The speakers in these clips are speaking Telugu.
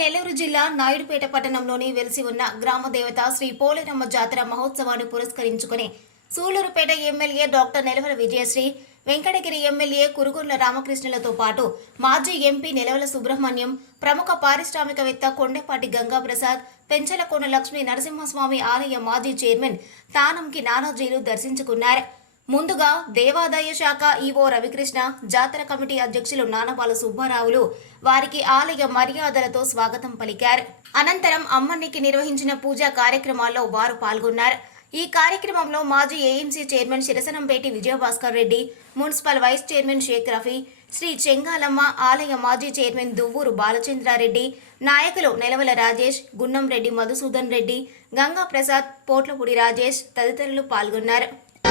నెల్లూరు జిల్లా నాయుడుపేట పట్టణంలోని వెలిసి ఉన్న గ్రామదేవత శ్రీ పోలేరమ్మ జాతర మహోత్సవాన్ని పురస్కరించుకుని Sullurpeta MLA doctor Nelavala Vijayasree Venkatagiri MLA Kurugurla రామకృష్ణులతో పాటు మాజీ ఎంపీ నెలవల సుబ్రహ్మణ్యం ప్రముఖ పారిశ్రామికవేత్త కొండపాటి గంగాప్రసాద్ పెంచలకోన లక్ష్మీ నరసింహస్వామి ఆలయ మాజీ చైర్మన్ తానంకి నానాజీలు దర్శించుకున్నారు. ముందుగా దేవాదాయ శాఖ ఈవో రవికృష్ణ జాతర కమిటీ అధ్యక్షులు నానపాల సుబ్బారావులు వారికి ఆలయ మర్యాదలతో స్వాగతం పలికారు. అనంతరం అమ్మనికి నిర్వహించిన పూజా కార్యక్రమాల్లో వారు పాల్గొన్నారు. ఈ కార్యక్రమంలో మాజీ AMC chairman Sirasanampeti Vijayabhaskar Reddy municipal vice chairman Shaik Rafi Sri Chengalamma ఆలయ మాజీ చైర్మన్ దువ్వూరు బాలచంద్రారెడ్డి నాయకులు నెలవల రాజేష్ గున్నం రెడ్డి మధుసూదన్ రెడ్డి గంగా ప్రసాద్ పోట్లపూడి రాజేష్ తదితరులు పాల్గొన్నారు.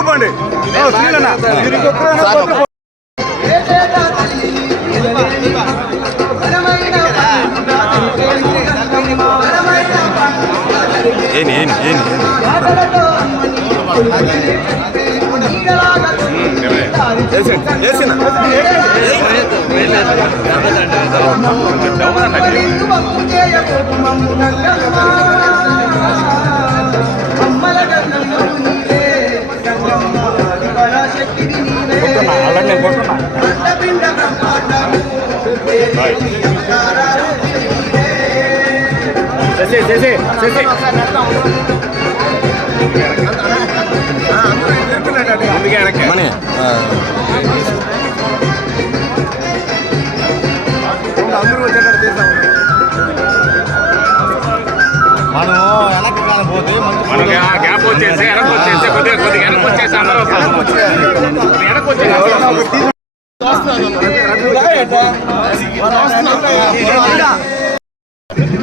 పోండి. ఓ, వెనకపోండి మీరు ఇంకొకరు ಏನು ಏನು ಏನು అలాగే నేను చేసి చేసి చేసి. మనీ. అందరూ వచ్చేటట్టు చేసాము మనం వెనక్కి గ్యాప్ వచ్చేసి వెనక్కి వచ్చేసి కొద్దిగా కొద్దిగా వెనక్కి వచ్చేసి అందరూ వెనక్కి వచ్చేసి